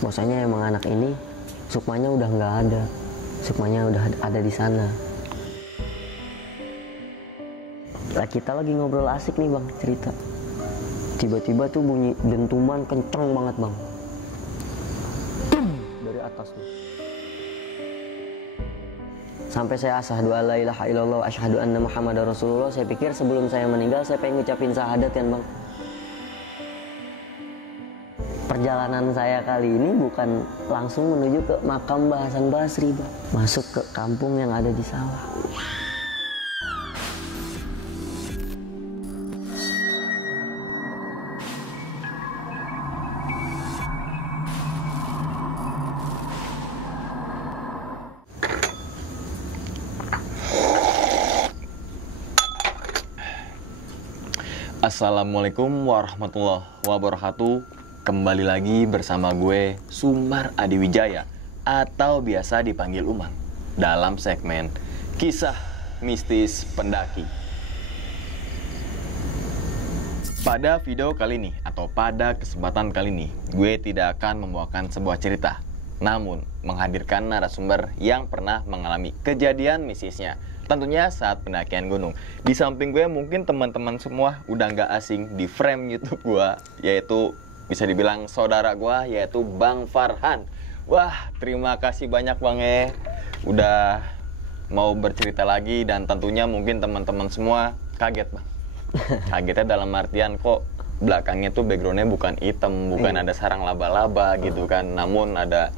Bahwasanya emang anak ini sukmanya udah nggak ada, sukmanya udah ada di sana. Lah kita lagi ngobrol asik nih bang, cerita. Tiba-tiba tuh bunyi dentuman kenceng banget bang. Dari atas tuh. Sampai saya asyhadu alla ilaha illallah asyhadu anna muhammadar rasulullah. Saya pikir sebelum saya meninggal saya pengen ngucapin syahadat kan bang. Perjalanan saya kali ini bukan langsung menuju ke makam Mbah Hasan Basri bang. Masuk ke kampung yang ada di sawah. Assalamualaikum warahmatullahi wabarakatuh. Kembali lagi bersama gue Sumar Adiwijaya atau biasa dipanggil Umang dalam segmen Kisah Mistis Pendaki. Pada video kali ini atau pada kesempatan kali ini, gue tidak akan membawakan sebuah cerita, namun menghadirkan narasumber yang pernah mengalami kejadian mistisnya. Tentunya saat pendakian gunung. Di samping gue mungkin teman-teman semua udah nggak asing di frame YouTube gue, yaitu bisa dibilang saudara gue, yaitu Bang Farhan. Wah, terima kasih banyak Bang udah mau bercerita lagi, dan tentunya mungkin teman-teman semua kaget Bang. Kagetnya dalam artian kok belakangnya tuh backgroundnya bukan hitam, bukan ada sarang laba-laba gitu kan, namun ada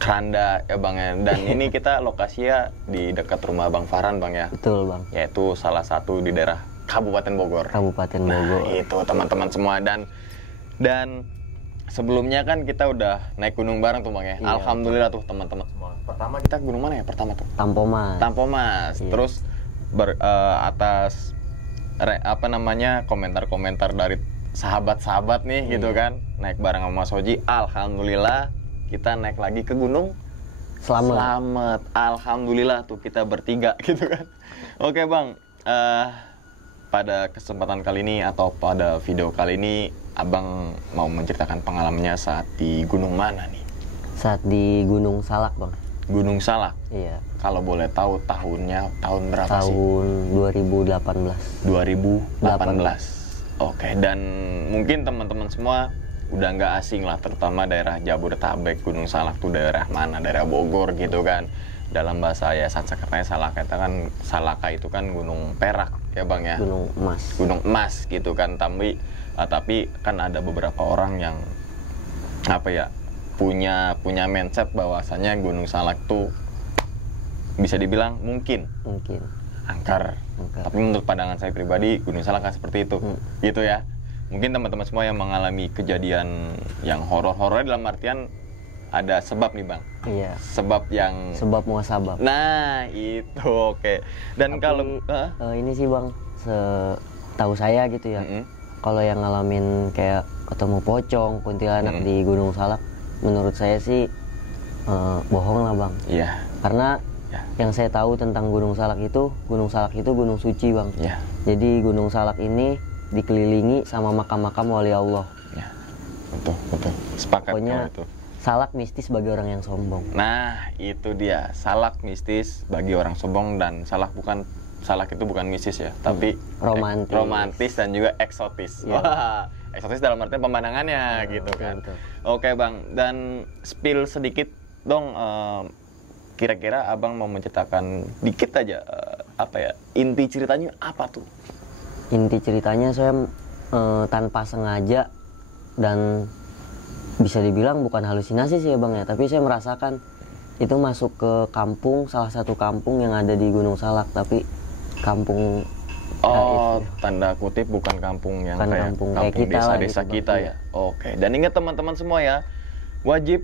keranda ya Bang ya. Dan ini kita lokasinya di dekat rumah Bang Farhan Bang ya. Betul bang. Yaitu salah satu di daerah Kabupaten Bogor. Kabupaten Bogor. Nah itu teman-teman semua. Dan sebelumnya kan kita udah naik gunung bareng tuh Bang ya. Iya, alhamdulillah tuh teman-teman semua. Pertama kita gunung mana ya pertama tuh? Tampomas. Tampomas. Iya. Terus atas komentar-komentar dari sahabat-sahabat nih gitu kan. Naik bareng sama Mas Hoji. Alhamdulillah kita naik lagi ke gunung Selamat. Alhamdulillah tuh kita bertiga gitu kan. Oke Bang, pada kesempatan kali ini atau pada video kali ini Abang mau menceritakan pengalamannya saat di gunung mana nih? Saat di Gunung Salak bang. Gunung Salak? Iya. Kalau boleh tahu tahunnya tahun berapa sih? Tahun 2018. 2018. Oke, dan mungkin teman-teman semua udah nggak asing lah, terutama daerah Jabodetabek. Gunung Salak tuh daerah mana? Daerah Bogor gitu kan. Dalam bahasa ya Sanskertanya Salaka itu kan gunung perak ya Bang ya. Gunung emas. Gunung emas gitu kan. Tapi kan ada beberapa orang yang punya mindset bahwasanya Gunung Salak tuh bisa dibilang mungkin angker. Tapi menurut pandangan saya pribadi Gunung Salak kan seperti itu. Gitu ya. Mungkin teman-teman semua yang mengalami kejadian yang horor-horor dalam artian ada sebab nih Bang. Iya. Sebab muasabab. Nah itu oke. Dan kalau ini sih Bang, setahu saya gitu ya. Kalau yang ngalamin kayak ketemu pocong, kuntilanak di Gunung Salak, menurut saya sih bohong lah Bang. Iya. Karena yang saya tahu tentang Gunung Salak itu gunung suci Bang. Iya. Jadi Gunung Salak ini dikelilingi sama makam-makam wali Allah. Ya, betul. Sepakat pokoknya itu. Salak mistis bagi orang yang sombong. Nah, itu dia. Salak mistis bagi orang sombong, dan salak itu bukan mistis ya, tapi romantis dan juga eksotis. Ya. Wah, eksotis dalam artian pemandangannya gitu kan. Betul. Oke, Bang. Dan spill sedikit dong, kira-kira Abang mau menceritakan dikit aja inti ceritanya apa tuh? Inti ceritanya saya tanpa sengaja dan bisa dibilang bukan halusinasi sih ya Bang ya, tapi saya merasakan itu masuk ke salah satu kampung yang ada di Gunung Salak, tapi kampung tanda kutip bukan kampung yang kampung kita desa-desa gitu, kita ya. Oke. Dan ingat teman-teman semua ya, wajib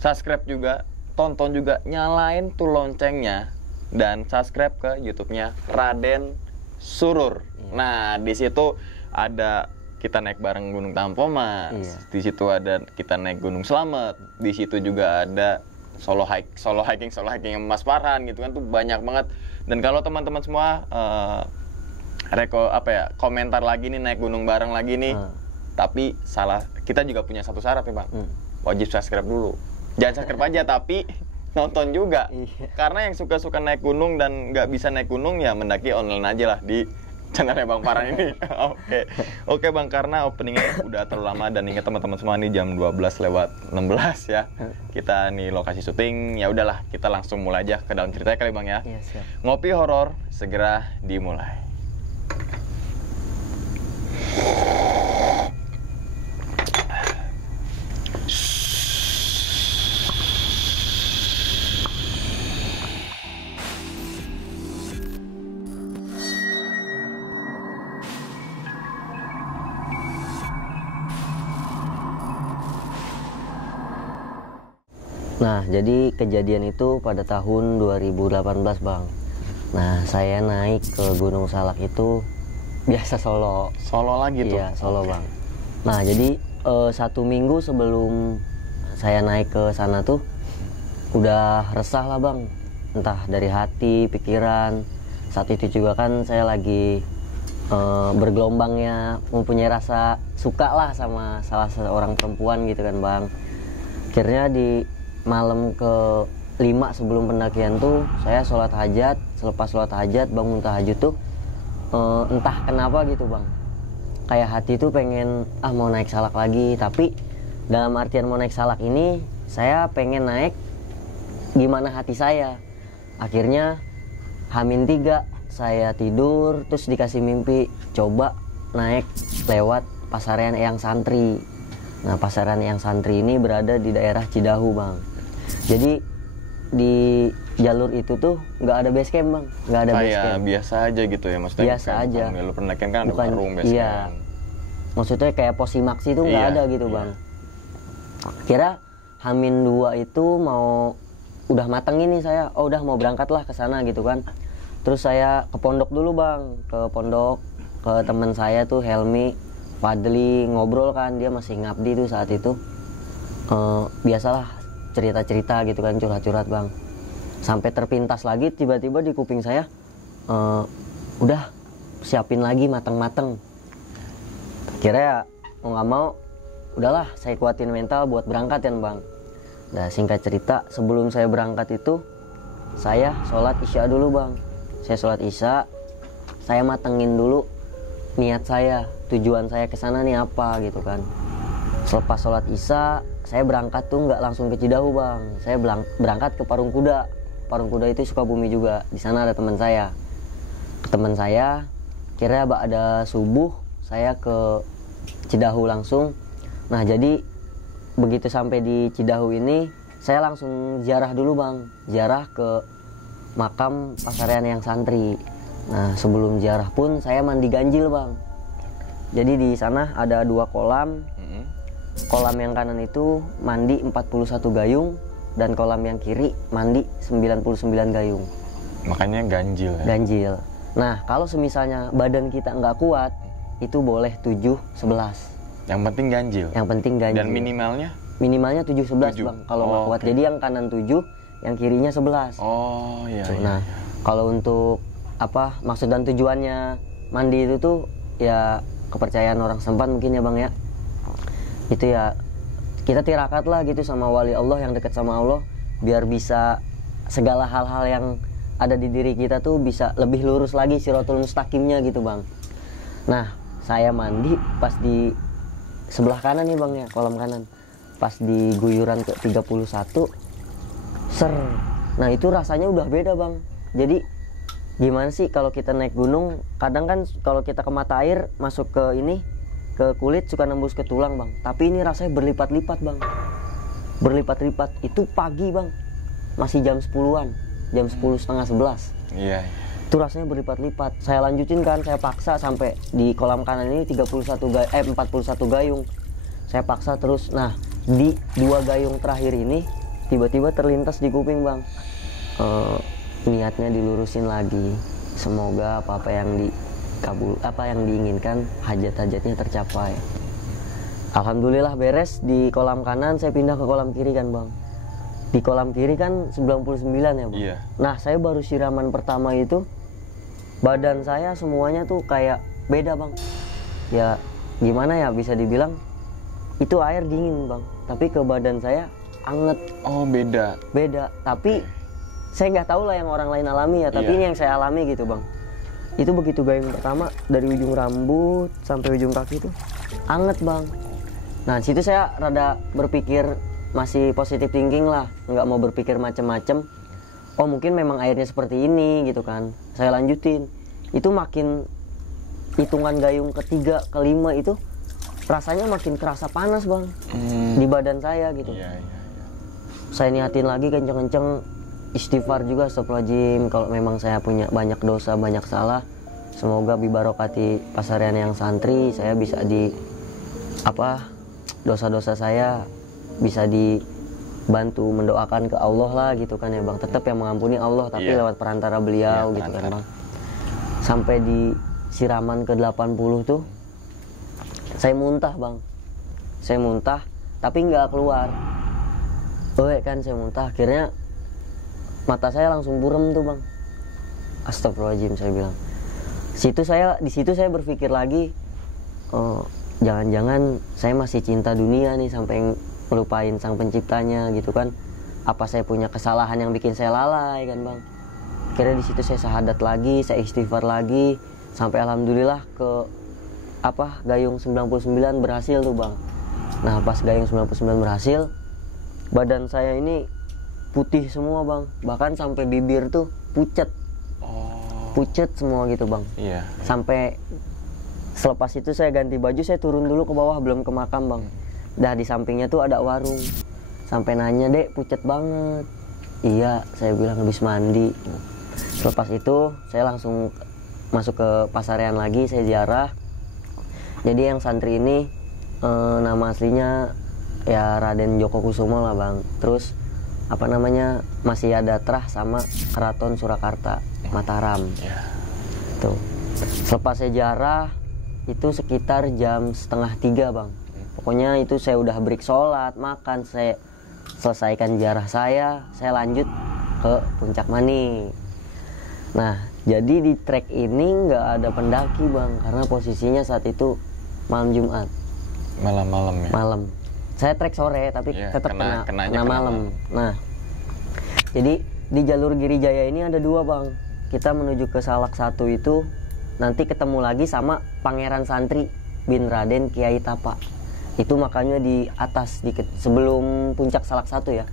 subscribe juga, tonton juga, nyalain tuh loncengnya, dan subscribe ke YouTube-nya Raden Surur. Nah, di situ ada kita naik bareng Gunung Tampomas. Di situ ada kita naik Gunung Selamat. Di situ juga ada solo hiking Mas Farhan gitu kan, tuh banyak banget. Dan kalau teman-teman semua komentar lagi nih naik gunung bareng lagi nih. Tapi kita juga punya satu syarat nih Bang. wajib subscribe dulu. Jangan subscribe aja tapi nonton juga. Iya. Karena yang suka-suka naik gunung dan nggak bisa naik gunung ya mendaki online aja lah di channelnya Bang Farhan ini. Oke Bang, karena openingnya udah terlalu lama dan ingat teman-teman semua nih jam 12:16 ya. Kita nih lokasi syuting, ya udahlah kita langsung mulai aja ke dalam ceritanya kali Bang ya. Iya, siap. Ngopi horor segera dimulai. Nah, jadi kejadian itu pada tahun 2018, Bang. Nah, saya naik ke Gunung Salak itu biasa solo. Solo lagi tuh? Iya, solo, Bang. Nah, jadi 1 minggu sebelum saya naik ke sana tuh udah resah lah, Bang. Entah dari hati, pikiran. Saat itu juga kan saya lagi bergelombangnya, mempunyai rasa suka lah sama salah seorang perempuan gitu kan, Bang. Akhirnya di malam ke-5 sebelum pendakian tuh saya sholat hajat. Selepas sholat hajat, bangun tahajud tuh entah kenapa gitu, Bang, kayak hati tuh pengen mau naik Salak lagi. Tapi dalam artian mau naik Salak ini saya pengen naik gimana hati saya. Akhirnya H-3 saya tidur, terus dikasih mimpi coba naik lewat Pasarean Eyang Santri. Nah, Pasarean Eyang Santri ini berada di daerah Cidahu, Bang. Jadi di jalur itu tuh nggak ada base camp, Bang. Nggak ada base camp. Kayak biasa aja gitu ya, maksudnya Biasa aja. Lu pendakian kan ada Bukan, warung base iya. camp. Maksudnya kayak Posimaksi itu nggak Iya, ada gitu, iya. Bang. Kira H-2 itu mau udah mateng ini saya, udah mau berangkat lah ke sana gitu kan. Terus saya ke pondok dulu, Bang, ke pondok ke teman saya tuh Helmi, Fadli, ngobrol kan, dia masih ngabdi tuh saat itu. Biasalah cerita-cerita gitu kan, curhat-curhat, Bang. Sampai terpintas lagi tiba-tiba di kuping saya, udah siapin lagi mateng-mateng. Kira ya mau nggak mau, udahlah saya kuatin mental buat berangkat ya, Bang. Nah, singkat cerita, sebelum saya berangkat itu saya sholat isya dulu, Bang. Saya sholat isya, saya matengin dulu niat saya, tujuan saya ke sana nih apa gitu kan. Selepas sholat isya, saya berangkat tuh nggak langsung ke Cidahu, Bang. Saya berangkat ke Parung Kuda. Parung Kuda itu Sukabumi juga. Di sana ada teman saya. Ke teman saya, kira ada subuh, saya ke Cidahu langsung. Nah, jadi begitu sampai di Cidahu ini, saya langsung ziarah dulu, Bang. Ziarah ke makam Pasarean Eyang Santri. Nah, sebelum ziarah pun saya mandi ganjil, Bang. Jadi di sana ada 2 kolam. Kolam yang kanan itu mandi 41 gayung dan kolam yang kiri mandi 99 gayung. Makanya ganjil ya? Ganjil. Nah, kalau semisalnya badan kita nggak kuat, itu boleh 7-11. Yang penting ganjil? Yang penting ganjil. Dan minimalnya? Minimalnya 7-11, Bang. Kalau nggak kuat. Okay. Jadi yang kanan 7, yang kirinya 11. Oh, iya. Nah, kalau untuk apa maksud dan tujuannya mandi itu tuh ya kepercayaan orang setempat mungkin ya, Bang ya. Itu ya kita tirakat lah gitu sama wali Allah yang dekat sama Allah, biar bisa segala hal-hal yang ada di diri kita tuh bisa lebih lurus lagi siratul mustaqimnya gitu, Bang. Nah, saya mandi pas di sebelah kanan nih, Bang ya, kolam kanan. Pas di guyuran ke 31, ser. Nah, itu rasanya udah beda, Bang. Jadi gimana sih kalau kita naik gunung, kadang kan kalau kita ke mata air masuk ke ini, ke kulit suka nembus ke tulang, Bang. Tapi ini rasanya berlipat-lipat, Bang. Berlipat-lipat. Itu pagi, Bang. Masih jam 10-an. Jam 10 setengah 11. Iya. Itu rasanya berlipat-lipat. Saya lanjutin kan, saya paksa sampai di kolam kanan ini 41 gayung. Saya paksa terus. Nah, di 2 gayung terakhir ini tiba-tiba terlintas di kuping, Bang. Niatnya dilurusin lagi. Semoga apa yang diinginkan, hajat-hajatnya tercapai. Alhamdulillah beres di kolam kanan, saya pindah ke kolam kiri kan, Bang. Di kolam kiri kan 99 ya, Bang. Iya. Nah, saya baru siraman pertama itu, badan saya semuanya tuh kayak beda, Bang. Ya gimana ya, bisa dibilang itu air dingin bang, tapi ke badan saya anget. Oh beda. Tapi saya nggak tahu lah yang orang lain alami ya, tapi ini yang saya alami gitu bang. Itu begitu gayung pertama dari ujung rambut sampai ujung kaki itu anget bang. Nah situ saya rada berpikir masih positive thinking lah, nggak mau berpikir macem-macem. Oh mungkin memang airnya seperti ini gitu kan. Saya lanjutin, itu makin hitungan gayung ketiga, kelima itu rasanya makin kerasa panas bang di badan saya gitu. Saya niatin lagi kenceng-kenceng, istighfar juga, astagfirullahaladzim, kalau memang saya punya banyak dosa, banyak salah, semoga bibarokati pasarian yang santri, saya bisa dosa-dosa saya bisa dibantu, mendoakan ke Allah lah gitu kan ya bang. Tetap yang mengampuni Allah, tapi lewat perantara beliau gitu kan bang. Sampai di siraman ke 80 tuh saya muntah bang. Saya muntah tapi nggak keluar. Kan saya muntah, akhirnya mata saya langsung burem tuh bang. Astagfirullahaladzim saya bilang. Di situ saya berpikir lagi, jangan-jangan saya masih cinta dunia nih sampai melupain sang penciptanya gitu kan. Apa saya punya kesalahan yang bikin saya lalai kan bang. Akhirnya di situ saya syahadat lagi, saya istighfar lagi, sampai alhamdulillah ke gayung 99 berhasil tuh bang. Nah pas gayung 99 berhasil, badan saya ini putih semua bang, bahkan sampai bibir tuh pucet. Pucet semua gitu bang. Sampai selepas itu saya ganti baju, saya turun dulu ke bawah, belum ke makam bang. Dah di sampingnya tuh ada warung. Sampai nanya, dek pucet banget. Iya, saya bilang habis mandi. Selepas itu saya langsung masuk ke pasarian lagi, saya ziarah. Jadi yang santri ini nama aslinya ya Raden Djoko Kusumo lah bang. Terus masih ada terah sama Keraton Surakarta Mataram. Tuh. Selepas saya ziarah itu sekitar jam 2:30 bang. Pokoknya itu saya udah break sholat, makan, saya selesaikan ziarah saya lanjut ke Puncak Mani. Nah jadi di trek ini nggak ada pendaki bang, karena posisinya saat itu malam Jumat. Malam ya? Malam. Saya trek sore tapi tetap kena malam. Nah jadi di jalur Girijaya ini ada 2 bang. Kita menuju ke Salak 1 itu nanti ketemu lagi sama Pangeran Santri bin Raden Kiai Tapa. Itu makanya di atas dikit sebelum puncak Salak 1 ya.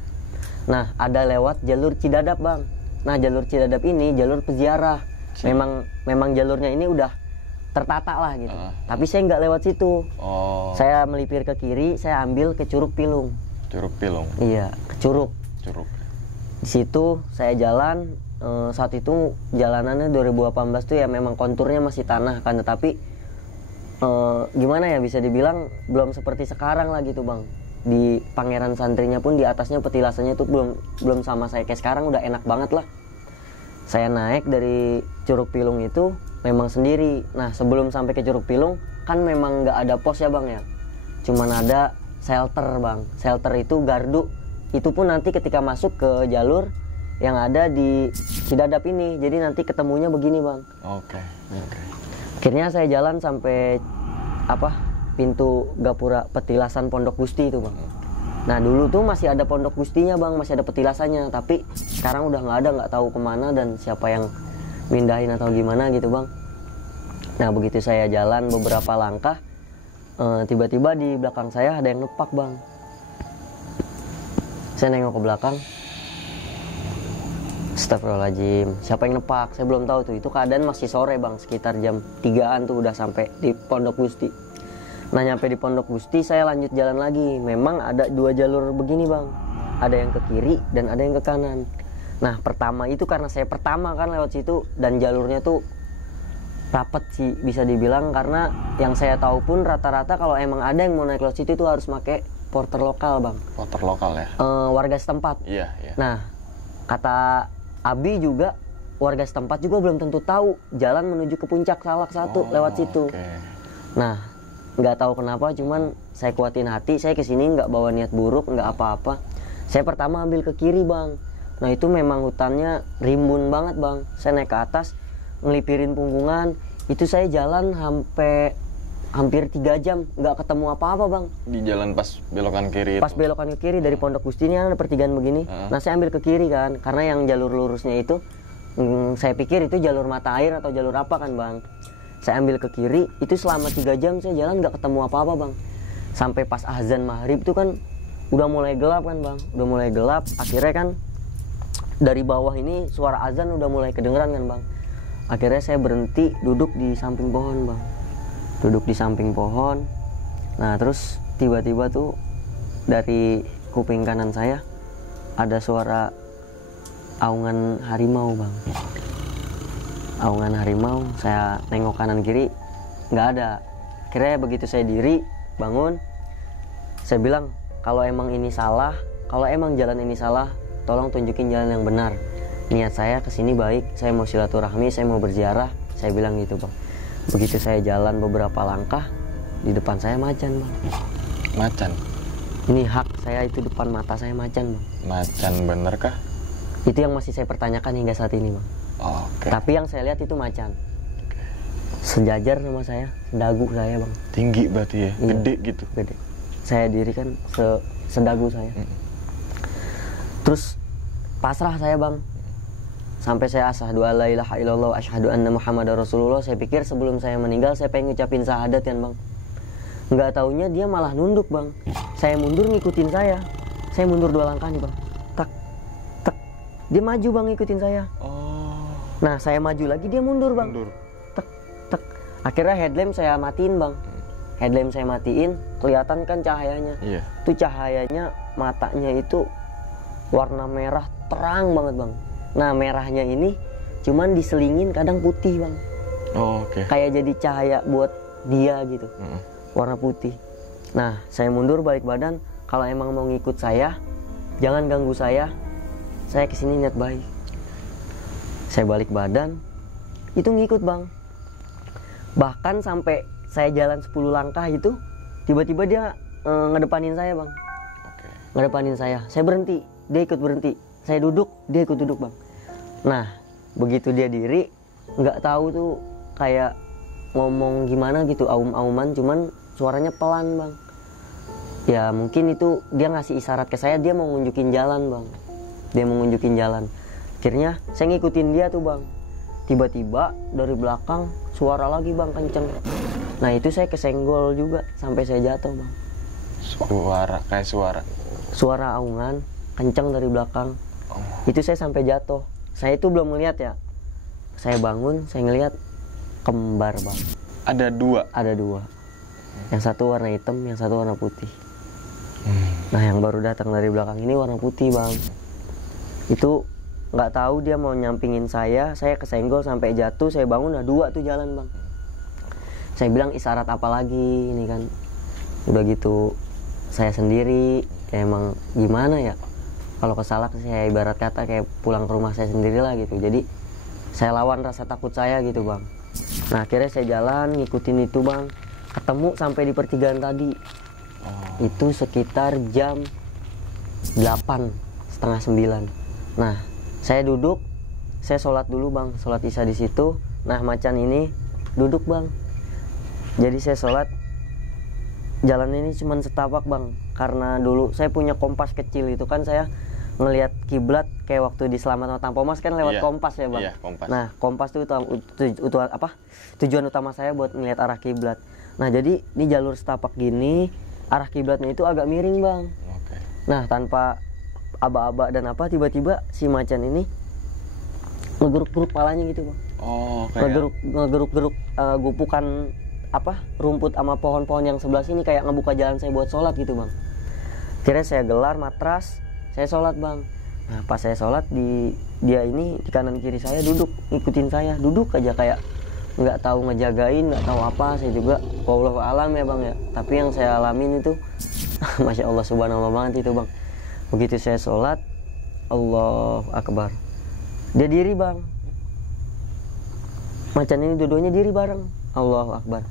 Nah ada lewat jalur Cidadap bang. Nah jalur Cidadap ini jalur peziarah. Memang jalurnya ini udah tertata lah gitu. Tapi saya nggak lewat situ. Saya melipir ke kiri, saya ambil ke Curug Pilung. Curug Pilung? Iya, ke Curug. Di situ saya jalan. Saat itu jalanannya 2018 tuh ya memang konturnya masih tanah kan, tetapi gimana ya, bisa dibilang belum seperti sekarang lah gitu bang. Di Pangeran Santrinya pun di atasnya petilasannya tuh belum sama saya kayak sekarang, udah enak banget lah. Saya naik dari Curug Pilung itu memang sendiri. Nah sebelum sampai ke Curug Pilung kan memang nggak ada pos ya bang ya, cuman ada shelter bang. Shelter itu gardu, itu pun nanti ketika masuk ke jalur yang ada di Cidadap ini, jadi nanti ketemunya begini bang. Oke. Akhirnya saya jalan sampai pintu gapura petilasan Pondok Gusti itu bang. Nah dulu tuh masih ada Pondok Gustinya bang, masih ada petilasannya, tapi sekarang udah nggak ada, nggak tahu kemana dan siapa yang mindahin atau gimana gitu bang. Nah begitu saya jalan beberapa langkah, tiba-tiba di belakang saya ada yang nepak bang. Saya nengok ke belakang, astagfirullahaladzim, siapa yang nepak? Saya belum tahu tuh, itu keadaan masih sore bang, sekitar jam 3-an tuh udah sampai di Pondok Gusti. Nah nyampe di Pondok Gusti saya lanjut jalan lagi. Memang ada 2 jalur begini bang, ada yang ke kiri dan ada yang ke kanan. Nah pertama itu karena saya pertama kan lewat situ, dan jalurnya tuh rapet sih bisa dibilang, karena yang saya tahu pun rata-rata kalau emang ada yang mau naik lewat situ itu harus pakai porter lokal bang. Porter lokal ya? Warga setempat. Iya. Nah kata Abi juga, warga setempat juga belum tentu tahu jalan menuju ke puncak Salak 1 lewat situ. Nah nggak tahu kenapa, cuman saya kuatin hati, saya kesini nggak bawa niat buruk, nggak apa-apa. Saya pertama ambil ke kiri bang. Nah itu memang hutannya rimbun banget bang. Saya naik ke atas, ngelipirin punggungan, itu saya jalan sampai hampir 3 jam nggak ketemu apa-apa bang. Di jalan pas belokan kiri Pas belokan ke kiri dari Pondok Gusti ini ada pertigaan begini. Nah saya ambil ke kiri kan, karena yang jalur lurusnya itu saya pikir itu jalur mata air atau jalur apa kan bang. Saya ambil ke kiri, itu selama 3 jam saya jalan nggak ketemu apa-apa bang. Sampai pas azan maghrib itu kan udah mulai gelap kan bang, udah mulai gelap. Akhirnya kan dari bawah ini suara azan udah mulai kedengeran kan bang. Akhirnya saya berhenti duduk di samping pohon bang, duduk di samping pohon. Nah terus tiba-tiba tuh dari kuping kanan saya ada suara aungan harimau bang, aungan harimau. Saya nengok kanan kiri nggak ada. Akhirnya begitu saya diri bangun, saya bilang kalau emang ini salah, kalau emang jalan ini salah, tolong tunjukin jalan yang benar. Niat saya kesini baik, saya mau silaturahmi, saya mau berziarah, saya bilang gitu bang. Begitu saya jalan beberapa langkah, di depan saya macan bang. Macan? Ini hak saya, itu depan mata saya macan bang. Macan bener kah? Itu yang masih saya pertanyakan hingga saat ini bang. Oke. Tapi yang saya lihat itu macan. Sejajar sama saya, sedagu saya bang. Tinggi berarti ya? Iya, Gede gitu? Gede. Saya diri kan sedagu saya. Terus pasrah saya bang. Sampai saya asyhadu alla ilaha illallah asyhadu anna muhammadar rasulullah. Saya pikir sebelum saya meninggal saya pengen ngucapin syahadat kan bang. Nggak taunya dia malah nunduk bang. Saya mundur ngikutin saya. Saya mundur 2 langkah nih bang. Tak, tak. Dia maju bang ngikutin saya. Oh. Nah saya maju lagi dia mundur bang. Mundur. Tak, tak. Akhirnya headlamp saya matiin bang. Headlamp saya matiin, kelihatan kan cahayanya. Iya. Itu cahayanya, matanya itu warna merah terang banget bang. Nah merahnya ini cuman diselingin kadang putih bang. Oh, oke. Kayak jadi cahaya buat dia gitu. Warna putih. Nah saya mundur balik badan. Kalau emang mau ngikut saya, jangan ganggu saya. Saya kesini niat baik. Saya balik badan, itu ngikut bang. Bahkan sampai saya jalan 10 langkah itu, tiba-tiba dia ngedepanin saya bang. Oke. Ngedepanin saya berhenti, dia ikut berhenti. Saya duduk, dia ikut duduk bang. Nah begitu dia diri, nggak tahu tuh kayak ngomong gimana gitu, aum-auman, cuman suaranya pelan bang. Ya mungkin itu dia ngasih isyarat ke saya, dia mau nunjukin jalan bang. Dia mau nunjukin jalan. Akhirnya saya ngikutin dia tuh bang. Tiba-tiba dari belakang suara lagi bang, kenceng. Nah itu saya kesenggol juga sampai saya jatuh bang. Suara, kayak suara? Suara aungan kenceng dari belakang. Itu saya sampai jatuh. Saya itu belum melihat ya. Saya bangun, saya ngelihat kembar bang. Ada 2? Ada 2. Yang satu warna hitam, yang satu warna putih. Nah yang baru datang dari belakang ini warna putih bang. Itu nggak tahu dia mau nyampingin saya kesenggol sampai jatuh. Saya bangun, ada 2 tuh jalan bang. Saya bilang isyarat apa lagi ini kan. Udah gitu saya sendiri, ya emang gimana ya, kalau kesalak saya ibarat kata kayak pulang ke rumah saya sendiri lah gitu. Jadi saya lawan rasa takut saya gitu bang. Nah akhirnya saya jalan ngikutin itu bang. Ketemu sampai di pertigaan tadi. Itu sekitar jam 8, setengah 9. Nah saya duduk, saya sholat dulu bang, sholat isya di situ. Nah macan ini duduk bang. Jadi saya sholat, jalan ini cuma setapak bang. Karena dulu saya punya kompas kecil itu kan, saya ngelihat kiblat kayak waktu di Selamat Datang Pomas kan lewat kompas ya bang. Iya, kompas. Nah kompas itu tujuan utama saya buat ngelihat arah kiblat. Nah jadi di jalur setapak gini, arah kiblatnya itu agak miring bang. Oke. Nah tanpa aba-aba dan apa, tiba-tiba si macan ini ngegeruk-geruk palanya gitu bang. Oh, kayak Ngegeruk-geruk gupukan rumput sama pohon-pohon yang sebelah sini, kayak ngebuka jalan saya buat sholat gitu bang. Akhirnya saya gelar matras, saya sholat bang. Nah pas saya sholat, dia ini di kanan kiri saya duduk ngikutin saya, duduk aja kayak nggak tahu ngejagain, nggak tahu apa. Saya juga wallahu alam ya bang ya, tapi yang saya alamin itu masya Allah subhanallah banget itu bang. Begitu saya sholat, Allahu akbar, dia diri bang. Macan ini dua-duanya diri bareng, Allahu akbar.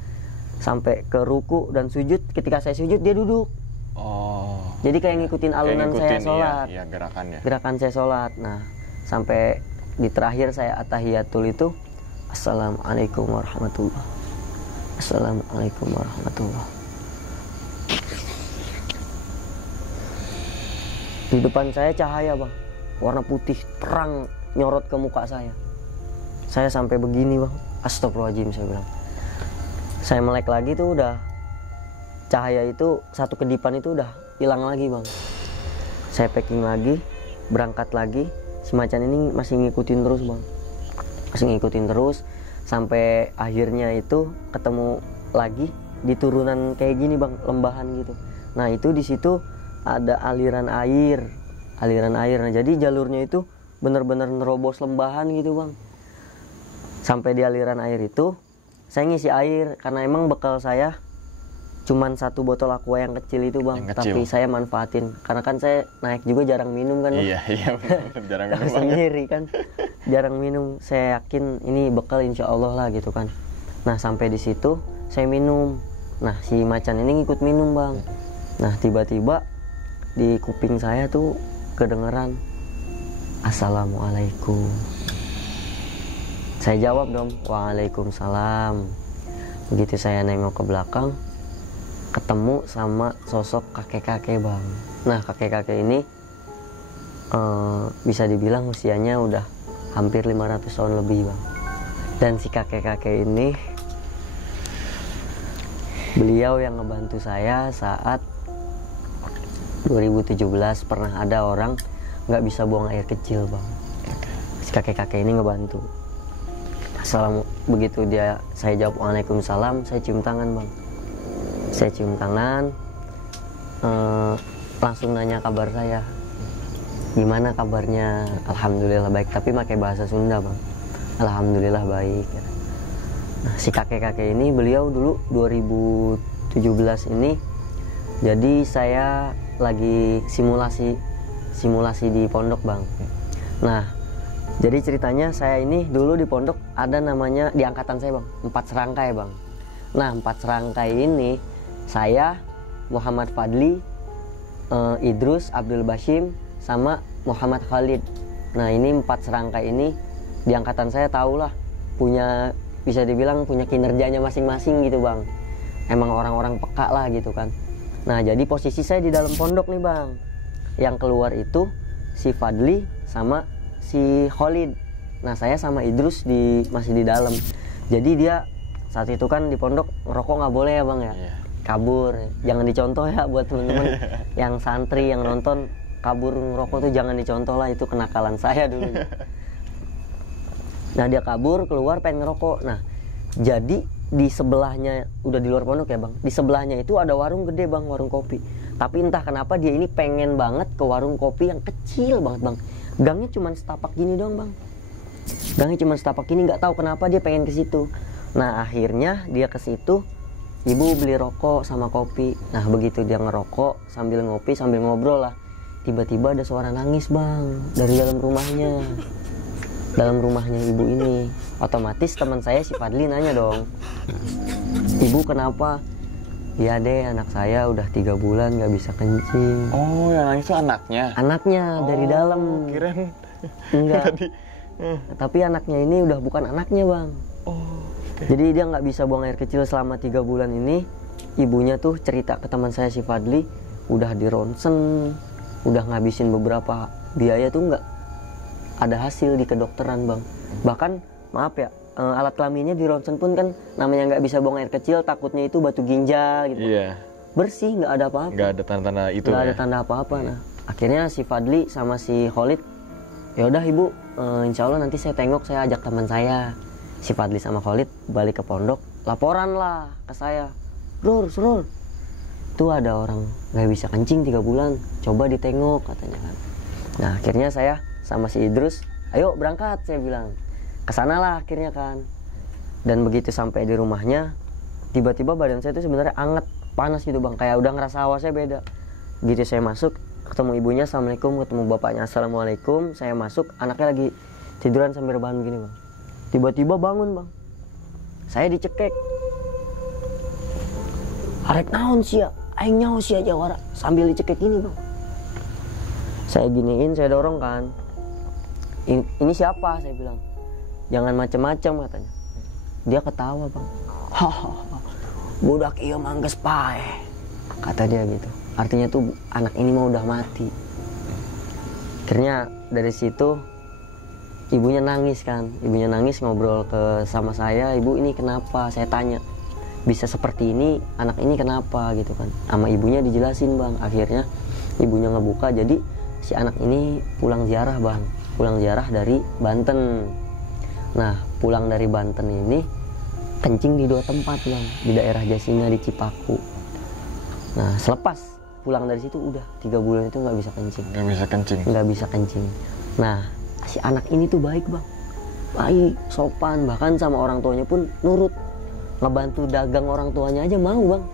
Sampai ke ruku dan sujud, ketika saya sujud dia duduk. Oh. Jadi kayak ngikutin alunan saya sholat. Iya, gerakannya. Gerakan saya sholat. Nah, sampai di terakhir saya atahiyatul itu, Assalamualaikum warahmatullahi. Assalamualaikum warahmatullahi. Di depan saya cahaya bang, warna putih terang nyorot ke muka saya. Saya sampai begini bang, astagfirullahaladzim saya bilang. Saya melek lagi tuh udah, cahaya itu satu kedipan itu udah hilang lagi bang. Saya packing lagi, berangkat lagi. Si macan ini masih ngikutin terus bang, masih ngikutin terus sampai akhirnya itu ketemu lagi di turunan kayak gini bang, lembahan gitu. Nah itu di situ ada aliran air. Nah jadi jalurnya itu benar-benar nerobos lembahan gitu bang. Sampai di aliran air itu saya ngisi air karena emang bekal saya cuman satu botol aqua yang kecil itu bang, tapi saya manfaatin karena kan saya naik juga jarang minum kan bang. Iya jarang minum sendiri kan, jarang minum. Saya yakin ini bekal insya Allah lah gitu kan. Nah sampai di situ saya minum. Nah si macan ini ngikut minum bang. Nah tiba-tiba di kuping saya tuh kedengeran Assalamualaikum. Saya jawab dong, Waalaikumsalam. Begitu saya nengok ke belakang, ketemu sama sosok kakek-kakek bang. Nah kakek-kakek ini bisa dibilang usianya udah hampir 500 tahun lebih bang. Dan si kakek-kakek ini beliau yang ngebantu saya saat 2017 pernah ada orang nggak bisa buang air kecil bang. Si kakek-kakek ini ngebantu. Begitu saya jawab Waalaikumsalam, saya cium tangan bang. Saya cium tangan, langsung nanya kabar saya. Gimana kabarnya? Alhamdulillah baik, tapi pakai bahasa Sunda bang. Alhamdulillah baik. Nah, si kakek-kakek ini beliau dulu 2017 ini, jadi saya lagi simulasi di pondok bang. Nah jadi ceritanya saya ini dulu di pondok ada namanya di angkatan saya bang 4 serangkai bang. Nah 4 serangkai ini saya, Muhammad Fadli, Idrus, Abdul Bashim, sama Muhammad Khalid. Nah ini 4 serangkai ini di angkatan saya tahulah punya, bisa dibilang punya kinerjanya masing-masing gitu bang. Emang orang-orang peka lah gitu kan. Nah jadi posisi saya di dalam pondok nih bang. Yang keluar itu si Fadli sama si Khalid. Nah saya sama Idrus masih di dalam. Jadi dia saat itu kan di pondok ngerokok nggak boleh ya bang ya. Kabur, jangan dicontoh ya buat teman-teman yang santri yang nonton, kabur ngerokok tuh jangan dicontoh lah, itu kenakalan saya dulu. Nah dia kabur keluar pengen ngerokok. Nah jadi di sebelahnya, udah di luar pondok ya bang, di sebelahnya itu ada warung gede bang, warung kopi. Tapi entah kenapa dia ini pengen banget ke warung kopi yang kecil banget bang. Gangnya cuma setapak gini doang bang. Gangnya cuma setapak gini, nggak tahu kenapa dia pengen ke situ. Nah akhirnya dia ke situ, ibu beli rokok sama kopi. Nah begitu dia ngerokok sambil ngopi sambil ngobrol lah, tiba-tiba ada suara nangis bang dari dalam rumahnya. Dalam rumahnya ibu ini. Otomatis teman saya si Fadli nanya dong, ibu kenapa? Ya deh, anak saya udah 3 bulan gak bisa kencing. Oh yang nangis itu anaknya? Anaknya dari dalam. Kirain enggak tadi. Tapi anaknya ini udah bukan anaknya bang. Jadi dia gak bisa buang air kecil selama 3 bulan ini. Ibunya tuh cerita ke teman saya si Fadli, udah di ronsen, udah ngabisin beberapa biaya tuh nggak ada hasil di kedokteran bang. Bahkan maaf ya, alat kelaminnya di ronsen pun kan namanya nggak bisa buang air kecil, takutnya itu batu ginjal gitu. Iya. Bersih, nggak ada apa-apa. Nggak ada tanda-tanda itu. Nggak ada tanda apa-apa. Nah akhirnya si Fadli sama si Khalid, ya udah ibu, insya Allah nanti saya tengok, saya ajak teman saya. Si Fadli sama Khalid balik ke pondok, laporan lah ke saya. Surur, tuh ada orang nggak bisa kencing 3 bulan, coba ditengok katanya kan. Nah akhirnya saya sama si Idrus, ayo berangkat, saya bilang. Kesana lah akhirnya kan. Dan begitu sampai di rumahnya, tiba-tiba badan saya tuh sebenarnya anget, panas gitu bang, kayak udah ngerasa hawa saya beda. Gitu saya masuk, ketemu ibunya, assalamualaikum, ketemu bapaknya, assalamualaikum. Saya masuk, anaknya lagi tiduran sambil rebahan gini bang. Tiba-tiba bangun bang, saya dicekek. Arek naon sia, aing nyaho sia jawara, sambil dicekek ini bang. Saya giniin, saya dorong kan. Ini siapa? Saya bilang. Jangan macem-macem katanya. Dia ketawa bang. Hahaha. budak iya mangges pae, kata dia gitu. Artinya tuh anak ini mau udah mati. Akhirnya dari situ ibunya nangis kan, ibunya nangis ngobrol sama saya, ibu ini kenapa? Saya tanya, bisa seperti ini, anak ini kenapa gitu kan? Sama ibunya dijelasin bang. Akhirnya ibunya ngebuka, jadi si anak ini pulang ziarah bang, pulang ziarah dari Banten. Nah pulang dari Banten ini kencing di 2 tempat bang, di daerah Jasinga di Cipaku. Nah selepas pulang dari situ udah 3 bulan itu nggak bisa kencing. Nah si anak ini tuh baik bang, baik, sopan, bahkan sama orang tuanya pun nurut, ngebantu dagang orang tuanya aja mau bang.